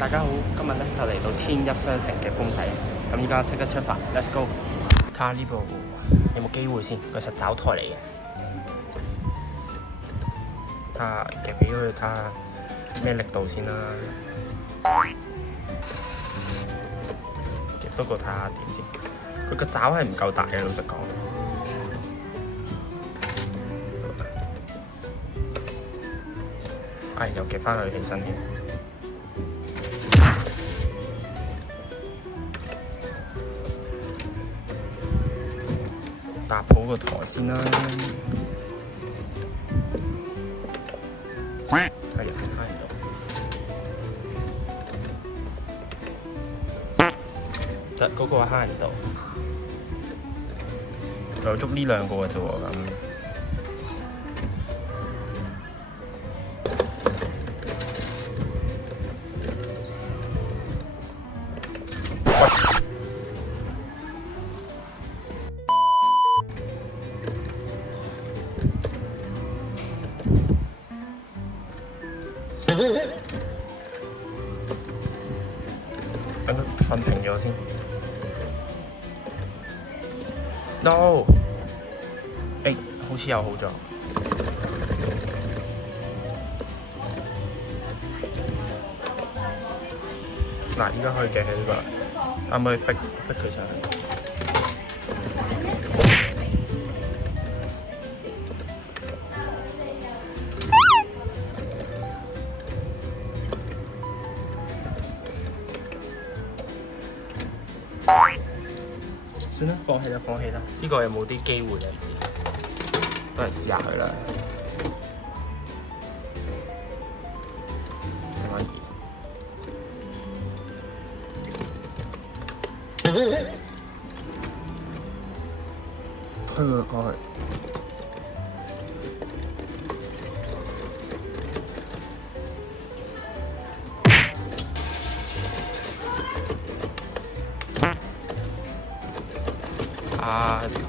大家好，今日咧就嚟到天一商城嘅公仔，咁依家即刻出發 ，Let's go！ 睇下呢部有冇機會先，佢實找台嚟嘅。睇下夾俾佢睇下咩力度先啦。夾多個睇下點先，佢個爪係唔夠大嘅，老實講。又夾翻佢起身添。搭好個台先啦。係啊，睇唔到。得嗰個揩唔到。有捉呢兩個嘅啫喎咁。等佢瞓平咗先。No， 好似又好咗。嗱，依家可以夾起呢個啦，可唔可以逼佢上去？算啦，放棄啦，放棄啦。呢個有冇啲機會啊？唔知，都係試下佢啦。推佢過去。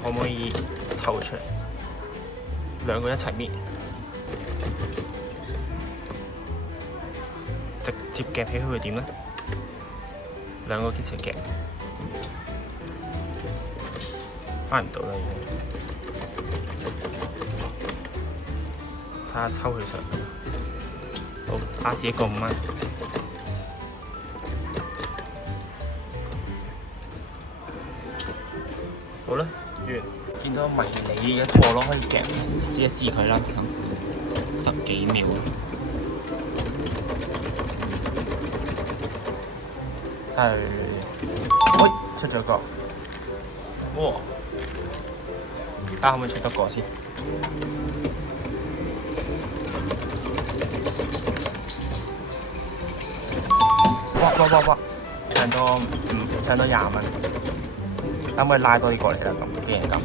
可唔可以抽出嚟？兩個一齊搣，直接夾起佢會點咧？兩個一齊夾，翻唔到啦已經。睇下抽佢上去。好，打死一個5蚊。好啦，完。見到迷你嘅陀螺可以夾，試一試佢啦，得幾秒啊！喂，出咗個，哇！睇下可唔可以出得過先？哇！上到20蚊。可唔可以拉多啲過嚟啦？咁既然咁，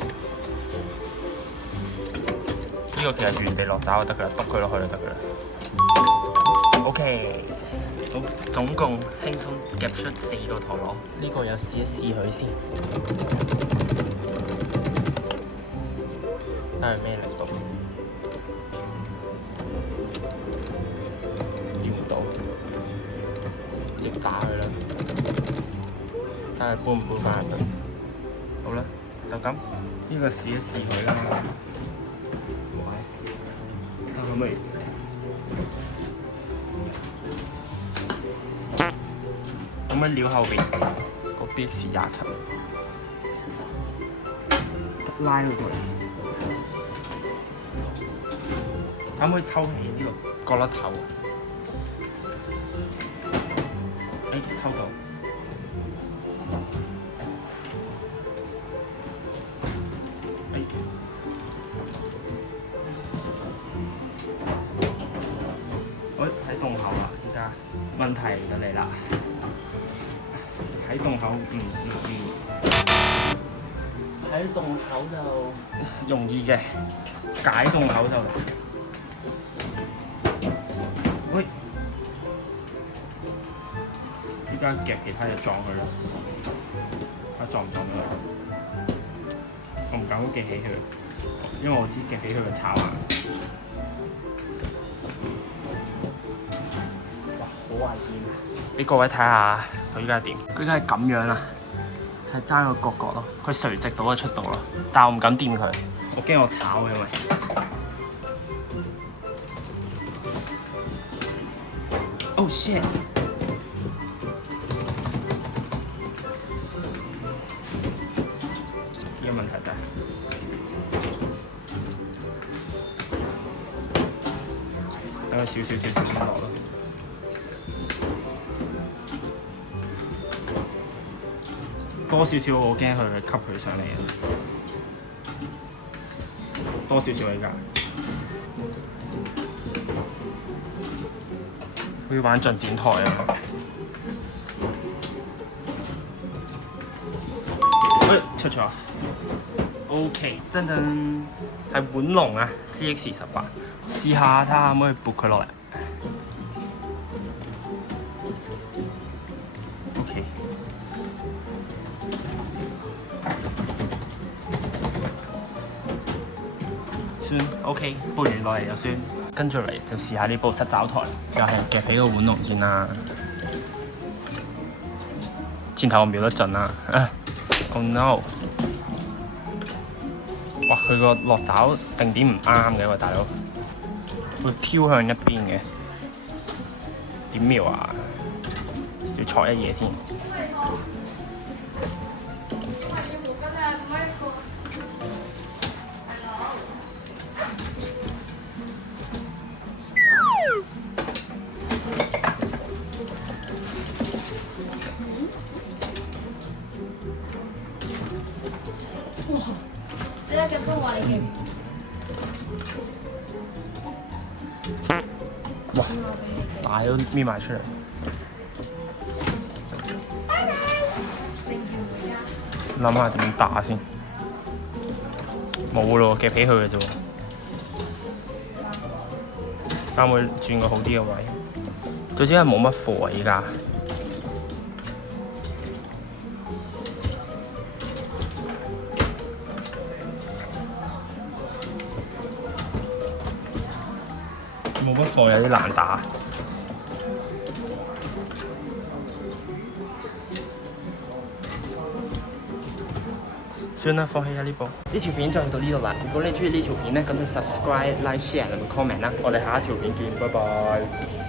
呢個其實原地落爪就得㗎啦，篤佢落去就得㗎啦。OK， 總共輕鬆夾出4個陀螺，呢個又試一試佢先，睇下咩力度，要唔到，要打佢啦，睇下搬唔搬翻嚟。好啦，就咁，呢個試一試佢啦。睇下可唔可以？可唔可以撩後邊個 BX27？拉佢過嚟。可唔可以抽起呢個角落頭？抽到。喺洞口啦，而家問題就嚟啦。喺洞口喺洞口就容易嘅，解洞口就喂，依家夾其他嘢撞佢啦，睇下撞唔撞到佢？我唔敢夾起佢，因為我知夾起佢嘅炒硬。好好危險。俾各位睇下佢依家係點，佢依家係咁樣啊，係爭個角角咯，佢垂直到嘅出度咯，但我唔敢掂佢，我驚我炒因為。Oh shit！ 呢個問題就係等佢少咁落咯。多少少我驚佢吸佢上嚟啊！多少少依家。好似玩進展台啊！出咗。OK， 噔噔，係碗龍啊 ，CX-18，試下睇下可唔可以撥佢落嚟。OK， 算 OK， 撥完落嚟就算。跟住嚟就試下呢部七爪台，又係夾起個碗龍先啦。前頭我瞄得準啦，Oh no！ 哇！佢個落爪定點唔啱嘅喎，大佬，會飄向一邊嘅。點瞄啊？要戳一嘢先。哇！大都搣埋出嚟。諗下點打先？冇咯，夾起佢嘅啫喎。啱會轉個好啲嘅位。最主要係冇乜貨啊！依家。冇乜貨有啲難打。算啦，放棄下呢部。呢條片就去到呢度啦。如果你中意呢條片咧，咁就 subscribe、like、share 同埋 comment 啦。我哋下一條片見，拜拜。